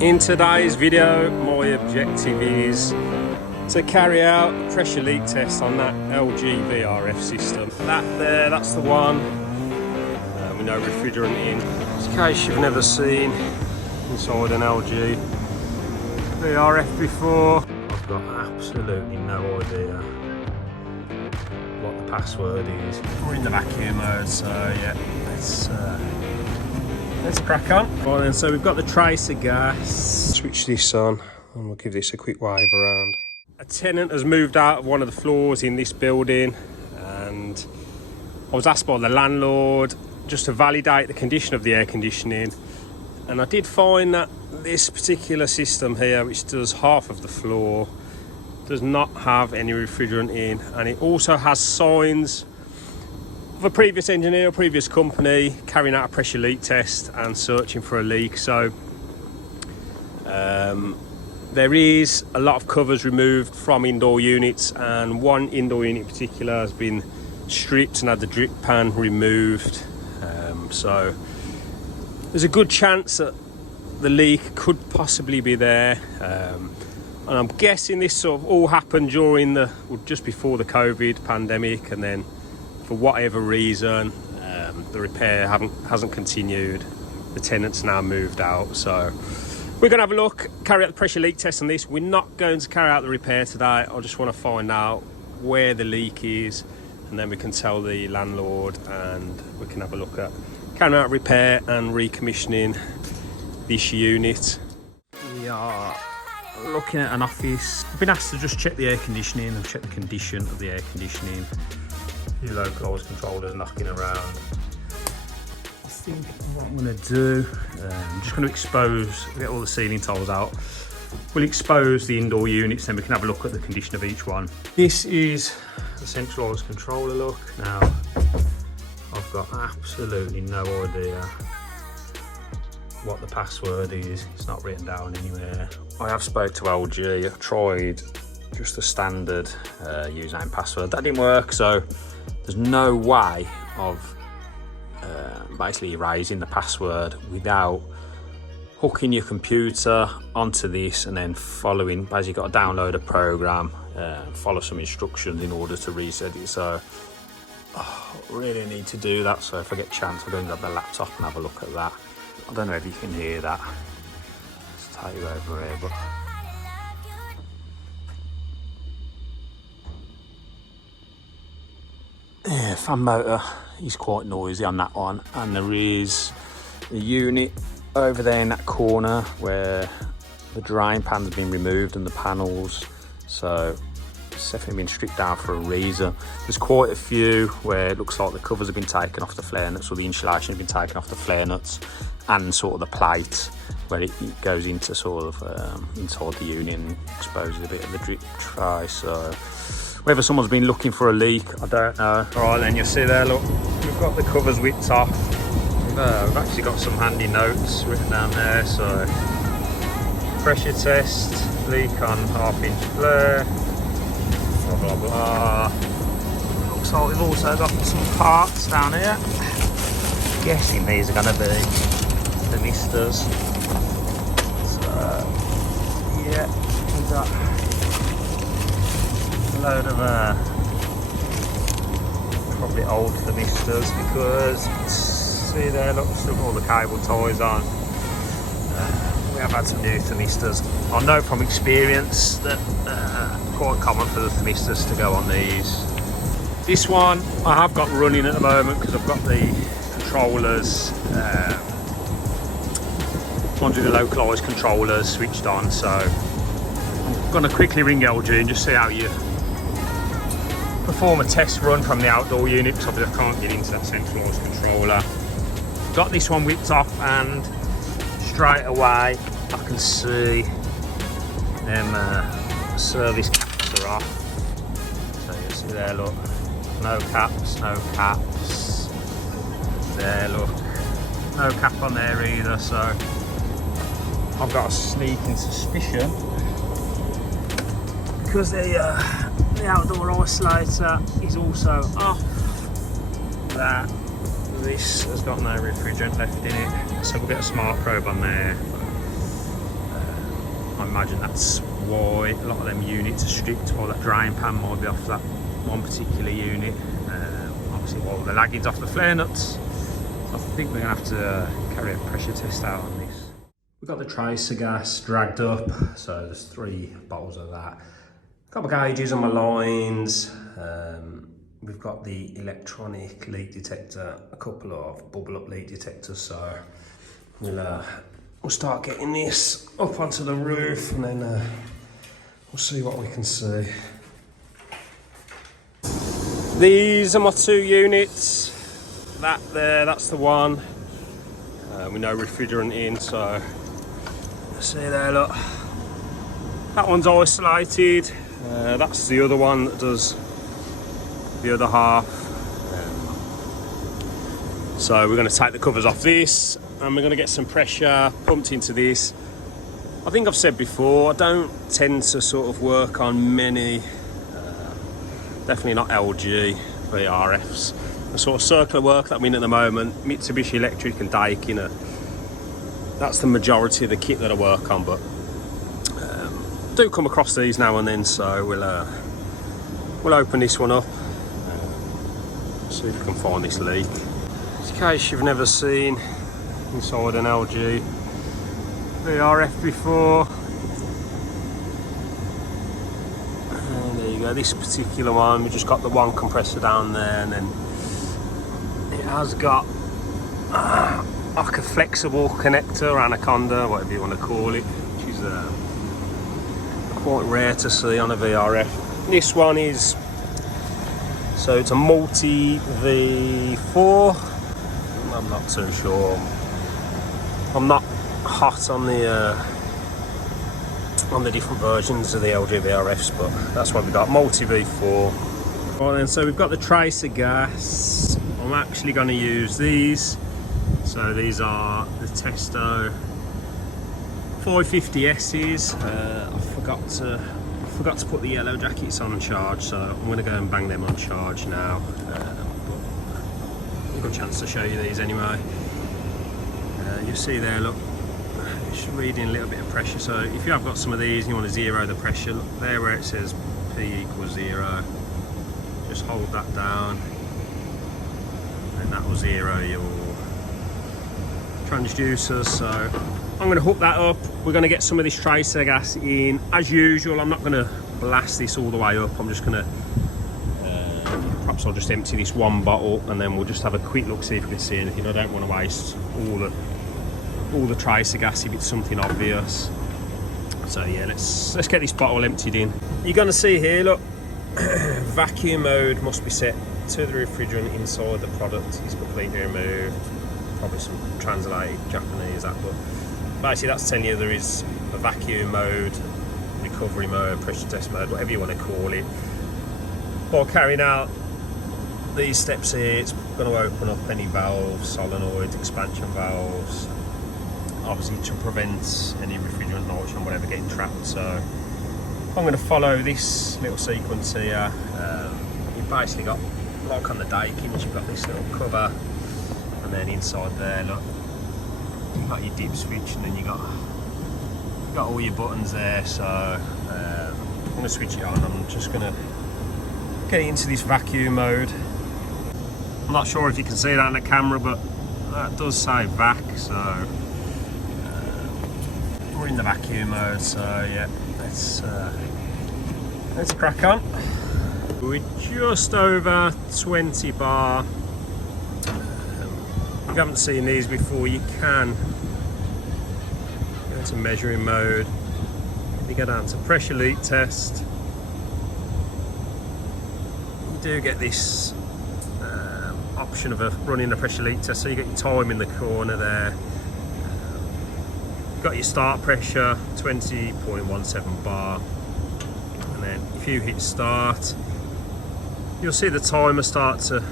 In today's video, my objective is to carry out a pressure leak test on that LG VRF system. That there, that's the one with no refrigerant in. Just in case you've never seen inside an LG VRF before. I've got absolutely no idea what the password is. We're in the vacuum mode, so yeah, let's crack on. Right then, so we've got the tracer gas. Switch this on and we'll give this a quick wave around. A tenant has moved out of one of the floors in this building, and I was asked by the landlord just to validate the condition of the air conditioning, and I did find that this particular system here, which does half of the floor, does not have any refrigerant in, and it also has signs of a previous engineer, previous company carrying out a pressure leak test and searching for a leak. So there is a lot of covers removed from indoor units, and one indoor unit in particular has been stripped and had the drip pan removed. So there's a good chance that the leak could possibly be there. And I'm guessing this sort of all happened during just before the COVID pandemic, and then for whatever reason, the repair hasn't continued. The tenant's now moved out, so we're going to have a look, carry out the pressure leak test on this. We're not going to carry out the repair today. I just want to find out where the leak is, and then we can tell the landlord and we can have a look at carrying out repair and recommissioning this unit. We are looking at an office. I've been asked to just check the air conditioning and check the condition of the air conditioning. A few localised controllers knocking around. I think what I'm going to do, I'm just going to get all the ceiling tiles out. We'll expose the indoor units, then we can have a look at the condition of each one. This is the centralised controller look. Now, I've got absolutely no idea what the password is. It's not written down anywhere. I have spoke to LG. I've tried just the standard username password. That didn't work, so there's no way of basically erasing the password without hooking your computer onto this and then following. Basically, got to download a program, follow some instructions in order to reset it. So I really need to do that. So if I get a chance, I'll go and grab the laptop and have a look at that. I don't know if you can hear that. Let's take you over here, but yeah, fan motor is quite noisy on that one, and there is a unit over there in that corner where the drying pan's been removed and the panels, so it's definitely been stripped down for a reason. There's quite a few where it looks like the covers have been taken off the flare nuts, or the insulation has been taken off the flare nuts and sort of the plate where it goes into sort of inside the unit and exposes a bit of the drip tray. So whether someone's been looking for a leak, I don't know. All right, then you see there, look, we've got the covers whipped off. We've actually got some handy notes written down there. So pressure test, leak on 1/2 inch flare, blah blah blah. Looks like we've also got some parts down here. I'm guessing these are going to be the misters. So yeah, we've got a load of probably old thermistors, because see there, look, still got all the cable ties on. We have had some new thermistors. I know from experience that quite common for the thermistors to go on these. This one I have got running at the moment because I've got the controllers, ones with the localised controllers switched on. So I'm going to quickly ring LG and just see how you perform a test run from the outdoor unit, because obviously I can't get into that centralised controller. Got this one whipped off, and straight away I can see them service caps are off. So you see there, look, no caps. There, look, no cap on there either. So I've got a sneaking suspicion, because the outdoor isolator is also off, that this has got no refrigerant left in it. So we'll get a smart probe on there. imagine that's why a lot of them units are stripped, while that drying pan might be off that one particular unit. Obviously while the lagging's off the flare nuts. I think we're going to have to carry a pressure test out on this. We've got the tracer gas dragged up, so there's 3 bottles of that. Got my gauges on my lines. We've got the electronic leak detector, a couple of bubble up leak detectors, so we'll start getting this up onto the roof and then we'll see what we can see. These are my 2 units. That there, that's the one. With no refrigerant in, so see there, look. That one's isolated. That's the other one that does the other half. So we're going to take the covers off this and we're going to get some pressure pumped into this. I think I've said before, I don't tend to sort of work on many, definitely not LG VRFs. The sort of circular work that I'm in at the moment, Mitsubishi Electric and Daikin, that's the majority of the kit that I work on, but do come across these now and then, so we'll open this one up, see if we can find this leak. In case you've never seen inside an LG VRF before, and there you go, this particular one, we just got the one compressor down there, and then it has got like a flexible connector, anaconda, whatever you want to call it, which is quite rare to see on a VRF. This one is, so it's a multi V4. I'm not too sure. I'm not hot on the different versions of the LG VRFs, but that's what we got, multi V4. Right then, so we've got the tracer gas. I'm actually going to use these. So these are the Testo 550Ss. I forgot to put the yellow jackets on charge, so I'm going to go and bang them on charge now. But a good chance to show you these anyway. You see there, look, it's reading a little bit of pressure. So if you have got some of these and you want to zero the pressure, look there where it says P equals 0. Just hold that down, and that will zero your transducers. So I'm going to hook that up. We're going to get some of this tracer gas in. As usual, I'm not going to blast this all the way up. I'm just going to, perhaps I'll just empty this one bottle and then we'll just have a quick look, see if we can see anything. I don't want to waste all the tracer gas if it's something obvious. So yeah, let's get this bottle emptied in. You're going to see here, look, vacuum mode must be set to the refrigerant inside the product is completely removed. Probably some translated Japanese, that, but basically that's telling you there is a vacuum mode, recovery mode, pressure test mode, whatever you want to call it. While carrying out these steps here, it's going to open up any valves, solenoids, expansion valves, obviously to prevent any refrigerant, nitrogen, whatever getting trapped. So I'm going to follow this little sequence here. You've basically got, like on the Daikins, you've got this little cover, and then inside there, look, you've got your dip switch, and then you've got all your buttons there. So I'm going to switch it on. I'm just going to get into this vacuum mode. I'm not sure if you can see that on the camera, but that does say Hvac, so we're in the vacuum mode. So yeah, let's crack on. We're just over 20 bar. If you haven't seen these before, you can go into measuring mode. You go down to pressure leak test. You do get this option of running a pressure leak test, so you get your time in the corner there. You've got your start pressure, 20.17 bar, and then if you hit start, you'll see the timer start to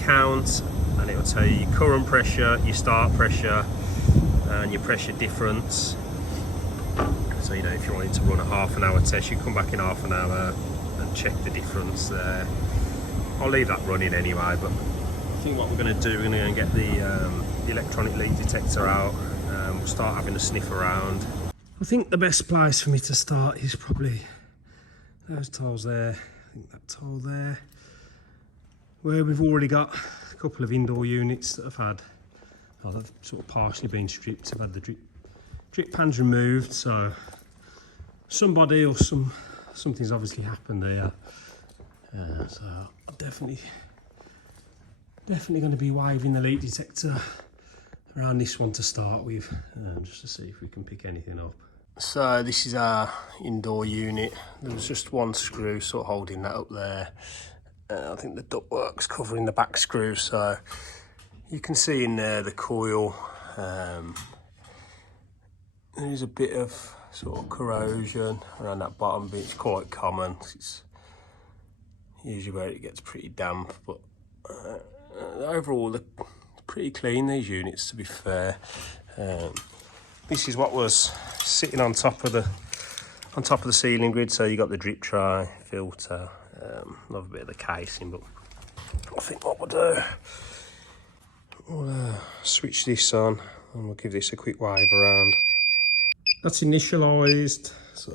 count, and it will tell you your current pressure, your start pressure, and your pressure difference. So you know, if you wanted to run a half-an-hour test, you come back in half an hour and check the difference there. I'll leave that running anyway, but I think what we're going to do, we're going to get the electronic leak detector out. We'll start having a sniff around. I think the best place for me to start is probably those tiles there. I think that tile there, where we've already got a couple of indoor units that have had, well, they've sort of partially been stripped. Have had the drip pans removed, so somebody or something's obviously happened there. So I'm definitely going to be waving the leak detector around this one to start with, just to see if we can pick anything up. So this is our indoor unit. There was just one screw sort of holding that up there. I think the ductwork's covering the back screw, so you can see in there the coil. There's a bit of sort of corrosion around that bottom bit. It's quite common. It's usually where it gets pretty damp, but overall they're pretty clean, these units, to be fair. This is what was sitting on top of the ceiling grid. So you got the drip tray, filter, another bit of the casing. But I think what we'll do, we'll switch this on and we'll give this a quick wave around. That's initialised, so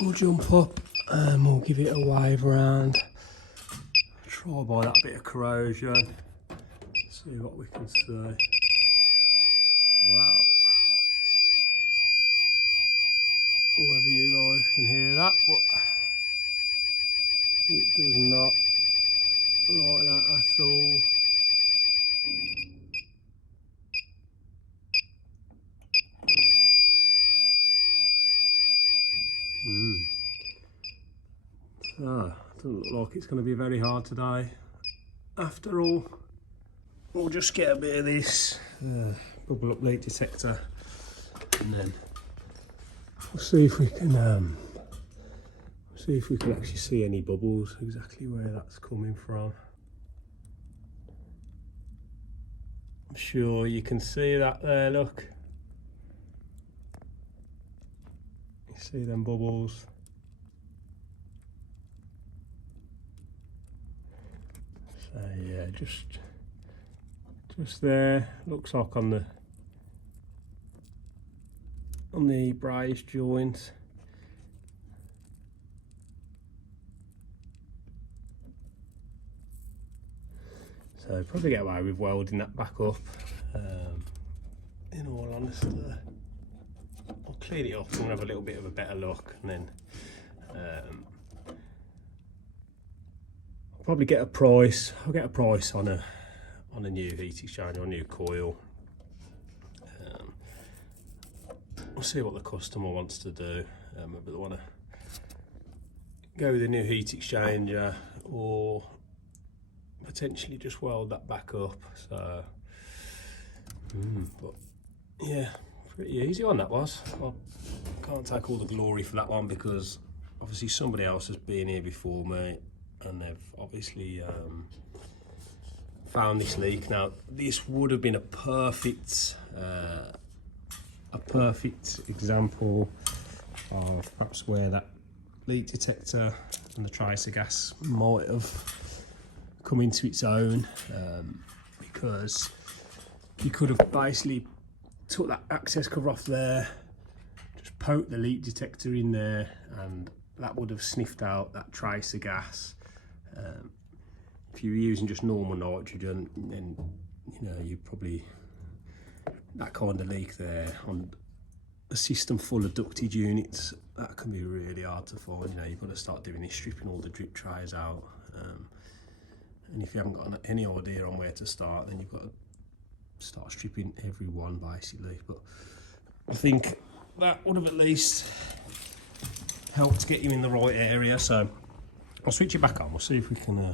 we'll jump up and we'll give it a wave around. Try by that bit of corrosion. See what we can see. Wow. Whether you guys can hear that, but it does not like that at all. So, doesn't look like it's going to be very hard today. After all, we'll just get a bit of this bubble up leak detector, and then we'll see if we can actually see any bubbles, exactly where that's coming from. I'm sure you can see that there, look. You see them bubbles? So yeah, just there. Looks like on the brace joint. So probably get away with welding that back up. In all honesty, I'll clean it up and have a little bit of a better look, and then I'll probably get a price. I'll get a price on a new heat exchanger or a new coil. We'll see what the customer wants to do. Whether they want to go with a new heat exchanger or potentially just weld that back up. So, but yeah, pretty easy one that was. I can't take all the glory for that one because obviously somebody else has been here before me, and they've obviously found this leak. Now, this would have been a perfect example of perhaps where that leak detector and the tracer gas might have come into its own, because you could have basically took that access cover off there, just poked the leak detector in there, and that would have sniffed out that tracer gas. If you were using just normal nitrogen, then you probably, that kind of leak there on a system full of ducted units, that can be really hard to find. You've got to start doing this, stripping all the drip trays out, and if you haven't got any idea on where to start, then you've got to start stripping every one basically. But I think that would have at least helped get you in the right area. So I'll switch it back on. We'll see if we can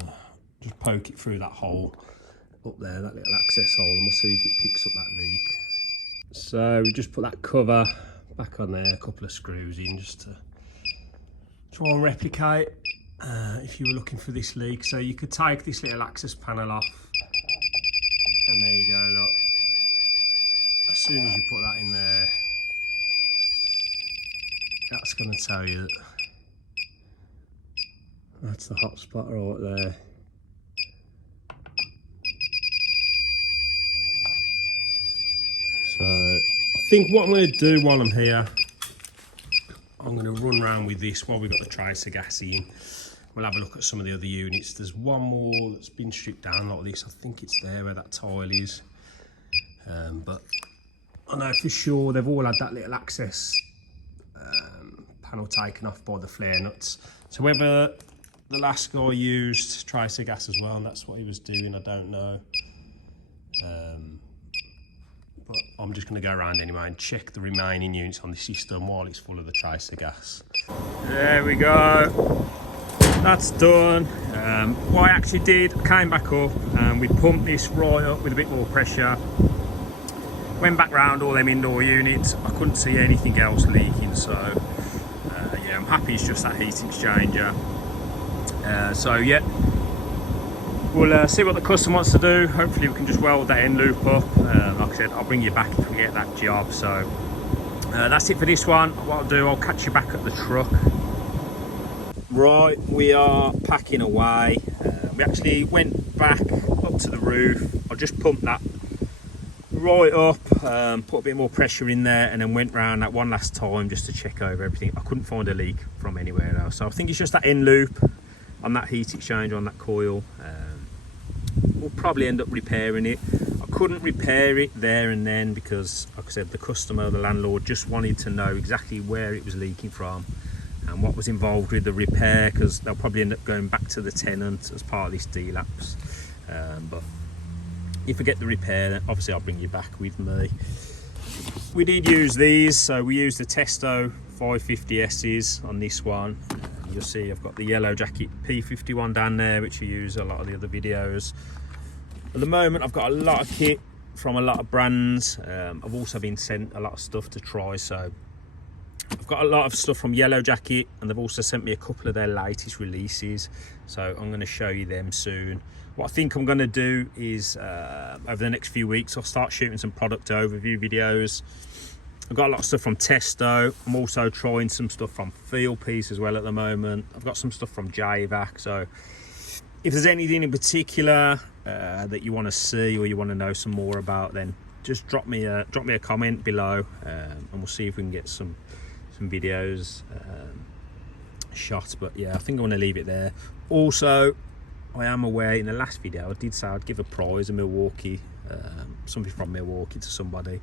just poke it through that hole up there, that little access hole, and we'll see if it picks up that leak. So we just put that cover back on there, a couple of screws in, just to try and replicate if you were looking for this leak. So you could take this little access panel off, and there you go, look. As soon as you put that in there, that's going to tell you that that's the hot spot right there. So I think what I'm going to do while I'm here, I'm going to run around with this while we've got the tracer gas in. We'll have a look at some of the other units. There's one more that's been stripped down like this. I think it's there where that tile is. But I know for sure they've all had that little access panel taken off by the flare nuts. So whether the last guy used tracer gas as well, and that's what he was doing, I don't know. But I'm just going to go around anyway and check the remaining units on the system while it's full of the tracer gas. There we go. That's done. What I actually did, I came back up and we pumped this right up with a bit more pressure. Went back round all them indoor units. I couldn't see anything else leaking, so yeah, I'm happy it's just that heat exchanger. So yeah, we'll see what the customer wants to do. Hopefully we can just weld that end loop up. Like I said, I'll bring you back if we get that job. So that's it for this one. What I'll do, I'll catch you back at the truck. Right, we are packing away. We actually went back up to the roof. I just pumped that right up, put a bit more pressure in there, and then went round that one last time just to check over everything. I couldn't find a leak from anywhere else, so I think it's just that end loop on that heat exchanger on that coil. We'll probably end up repairing it. I couldn't repair it there and then because, like I said, the customer, the landlord, just wanted to know exactly where it was leaking from and what was involved with the repair, because they'll probably end up going back to the tenant as part of this delapse. But if I get the repair, then obviously I'll bring you back with me. We did use these, so we used the Testo 550S's on this one. You'll see I've got the Yellow Jacket P51 down there, which I use a lot of the other videos. At the moment I've got a lot of kit from a lot of brands. I've also been sent a lot of stuff to try, so I've got a lot of stuff from Yellow Jacket, and they've also sent me a couple of their latest releases, so I'm going to show you them soon. What I think I'm going to do is over the next few weeks I'll start shooting some product overview videos. I've got a lot of stuff from Testo. I'm also trying some stuff from Fieldpiece as well at the moment. I've got some stuff from Hvac, so if there's anything in particular that you want to see or you want to know some more about, then just drop me a comment below, and we'll see if we can get some videos shot. But yeah, I think I'm going to leave it there. Also, I am aware in the last video I did say I'd give a prize, something from Milwaukee to somebody.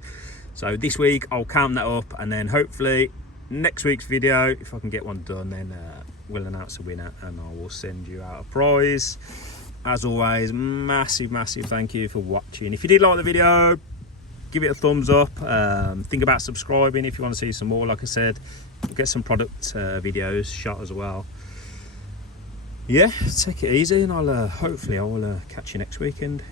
So this week I'll count that up, and then hopefully next week's video, if I can get one done, then we'll announce a winner and I will send you out a prize. As always, massive thank you for watching. If you did like the video, give it a thumbs up. Think about subscribing if you want to see some more. Like I said, we'll get some product videos shot as well. Yeah, take it easy, and hopefully I'll catch you next weekend.